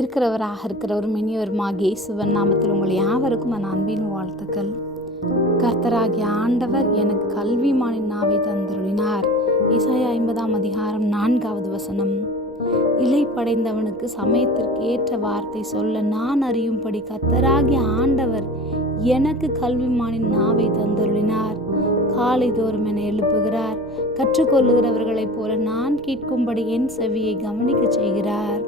இருக்கிறவரும் இனியவருமாகிய இயேசுவின் நாமத்தில் உங்கள் யாவருக்கும் என் அன்பின் வாழ்த்துக்கள். கர்த்தராகிய ஆண்டவர் எனக்கு கல்விமானின் நாவை தந்தருளினார். ஏசாயா 50 அதிகாரம் 4வது வசனம். இலைப்படைந்தவனுக்கு சமயத்திற்கு ஏற்ற வார்த்தை சொல்ல நான் அறியும்படி கர்த்தராகிய ஆண்டவர் எனக்கு கல்விமானின் நாவை தந்தருளினார். காலை தோறும் என எழுப்புகிறார். கற்றுக்கொள்ளுகிறவர்களைப் போல நான் கேட்கும்படி என் செவியை கவனிக்க செய்கிறார்.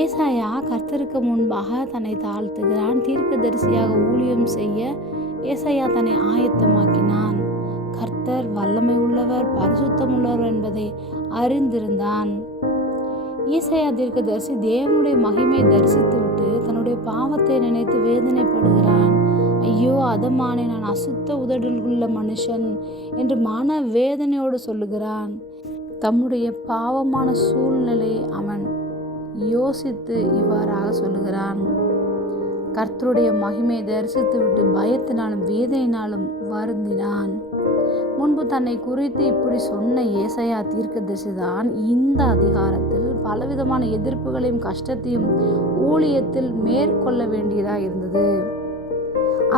ஏசாயா கர்த்தருக்கு முன்பாக தன்னை தாழ்த்துகிறான். தீர்க்கதரிசியாக ஊழியம் செய்ய ஏசாயா தன்னை ஆயத்தமாக்கினான். கர்த்தர் வல்லமை உள்ளவர், பரிசுத்தம் உள்ளவர் என்பதை அறிந்திருந்தான். ஏசாயா தீர்க்கதரிசி தேவனுடைய மகிமையை தரிசித்துவிட்டு தன்னுடைய பாவத்தை நினைத்து வேதனைப்படுகிறான். ஐயோ அதமானே, நான் அசுத்த உதடுள்ள மனுஷன் என்று மன வேதனையோடு சொல்லுகிறான். தம்முடைய பாவமான சூழ்நிலையை அவன் யோசித்து இவ்வாறாக சொல்லுகிறான். கர்த்தருடைய மகிமையை தரிசித்துவிட்டு பயத்தினாலும் வேதனையினாலும் வருந்தினான். முன்பு தன்னை குறித்து இப்படி சொன்ன ஏசாயா தீர்க்கதரிசிதான் இந்த அதிகாரத்தில் பலவிதமான எதிர்ப்புகளையும் கஷ்டத்தையும் ஊழியத்தில் மேற்கொள்ள வேண்டியதாக இருந்தது.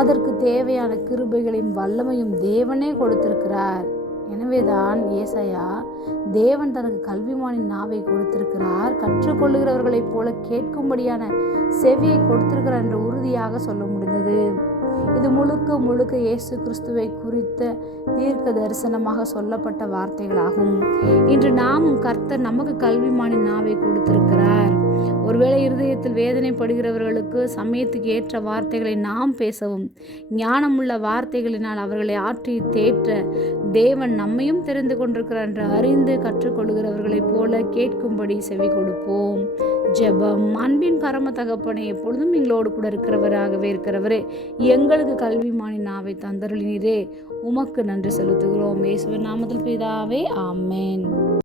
அதற்கு தேவையான கிருபைகளையும் வல்லமையும் தேவனே கொடுத்திருக்கிறார். எனவேதான் ஏசாயா, தேவன் தனக்கு கல்விமானின் நாவை கொடுத்திருக்கிறார், கற்றுக்கொள்ளுகிறவர்களைப் போல கேட்கும்படியான செவியை கொடுத்திருக்கிறார் என்று உறுதியாக சொல்ல முடிந்தது. இது முழுக்க இயேசு கிறிஸ்துவை குறித்த தீர்க்க தரிசனமாக சொல்லப்பட்ட வார்த்தைகளாகும். இன்று நாமும் கர்த்தர் நமக்கு கல்விமானின் நாவை கொடுத்திருக்கிறார். ஒருவேளை இருதயத்தில் வேதனைப்படுகிறவர்களுக்கு சமயத்துக்கு ஏற்ற வார்த்தைகளை நாம் பேசவும், ஞானமுள்ள வார்த்தைகளினால் அவர்களை ஆற்றி தேற்ற தேவன் நம்மையும் தெரிந்து கொண்டிருக்கிறார் என்று அறிந்து கற்றுக்கொள்கிறவர்களைப் போல கேட்கும்படி செவி கொடுப்போம். ஜெபம். அன்பின் பரம தகப்பனே, எப்பொழுதும் எங்களோடு கூட இருக்கிறவரே, எங்களுக்கு கல்விமானின் நாவை தந்தருளினீரே, உமக்கு நன்றி செலுத்துகிறோம். இயேசுவின் நாமத்தில் பிதாவே, ஆமென்.